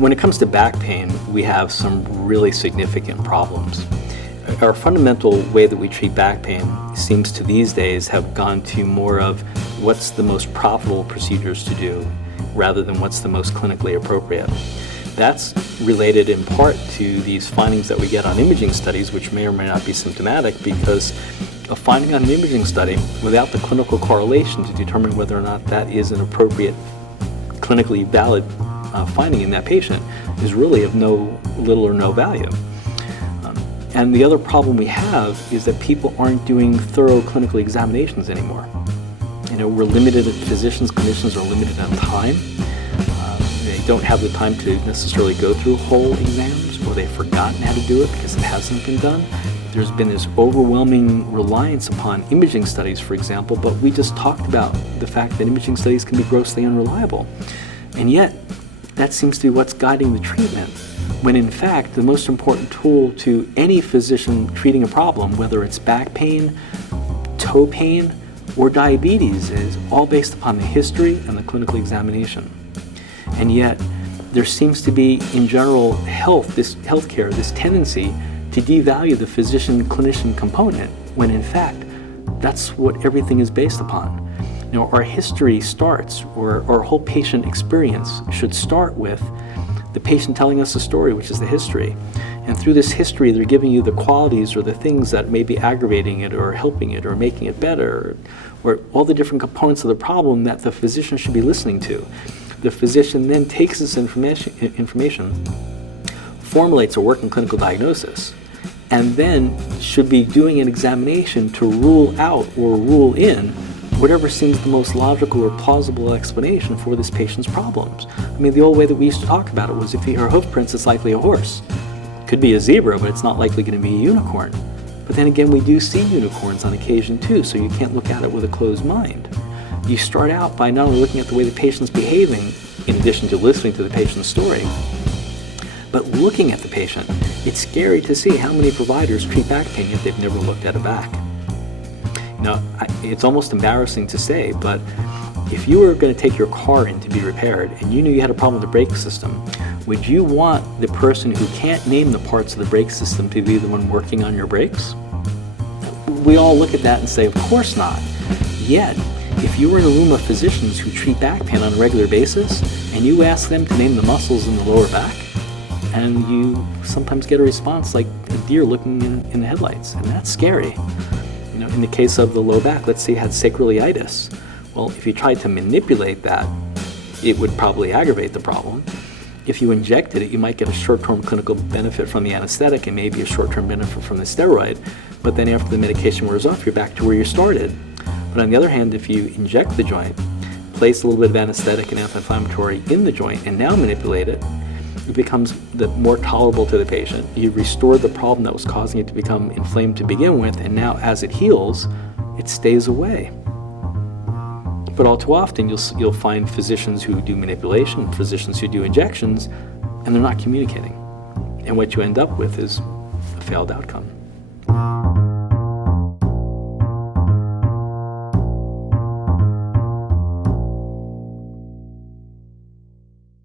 When it comes to back pain, we have some really significant problems. Our fundamental way that we treat back pain seems to these days have gone to more of what's the most profitable procedures to do rather than what's the most clinically appropriate. That's related in part to these findings that we get on imaging studies, which may or may not be symptomatic, because a finding on an imaging study without the clinical correlation to determine whether or not that is an appropriate, clinically valid finding in that patient is really of little or no value. And the other problem we have is that people aren't doing thorough clinical examinations anymore. We're limited, physicians, clinicians are limited on time. They don't have the time to necessarily go through whole exams, or they've forgotten how to do it because it hasn't been done. There's been this overwhelming reliance upon imaging studies, for example, but we just talked about the fact that imaging studies can be grossly unreliable. And yet, that seems to be what's guiding the treatment, when in fact, the most important tool to any physician treating a problem, whether it's back pain, toe pain, or diabetes, is all based upon the history and the clinical examination. And yet, there seems to be, in general healthcare, this tendency to devalue the physician-clinician component, when in fact, that's what everything is based upon. Our history starts, or our whole patient experience should start with the patient telling us a story, which is the history. And through this history, they're giving you the qualities or the things that may be aggravating it or helping it or making it better, or all the different components of the problem that the physician should be listening to. The physician then takes this information, formulates a working clinical diagnosis, and then should be doing an examination to rule out or rule in whatever seems the most logical or plausible explanation for this patient's problems. The old way that we used to talk about it was, if you hear hoof prints, it's likely a horse. Could be a zebra, but it's not likely going to be a unicorn. But then again, we do see unicorns on occasion too, so you can't look at it with a closed mind. You start out by not only looking at the way the patient's behaving, in addition to listening to the patient's story, but looking at the patient. It's scary to see how many providers treat back pain yet they've never looked at a back. It's almost embarrassing to say, but if you were going to take your car in to be repaired and you knew you had a problem with the brake system, would you want the person who can't name the parts of the brake system to be the one working on your brakes? We all look at that and say, of course not. Yet, if you were in a room of physicians who treat back pain on a regular basis, and you ask them to name the muscles in the lower back, and you sometimes get a response like a deer looking in the headlights, and that's scary. In the case of the low back, let's say you had sacroiliitis. Well, if you tried to manipulate that, it would probably aggravate the problem. If you injected it, you might get a short-term clinical benefit from the anesthetic and maybe a short-term benefit from the steroid, but then after the medication wears off, you're back to where you started. But on the other hand, if you inject the joint, place a little bit of anesthetic and anti-inflammatory in the joint, and now manipulate it, it becomes more tolerable to the patient. You restore the problem that was causing it to become inflamed to begin with, and now as it heals, it stays away. But all too often, you'll find physicians who do manipulation, physicians who do injections, and they're not communicating. And what you end up with is a failed outcome.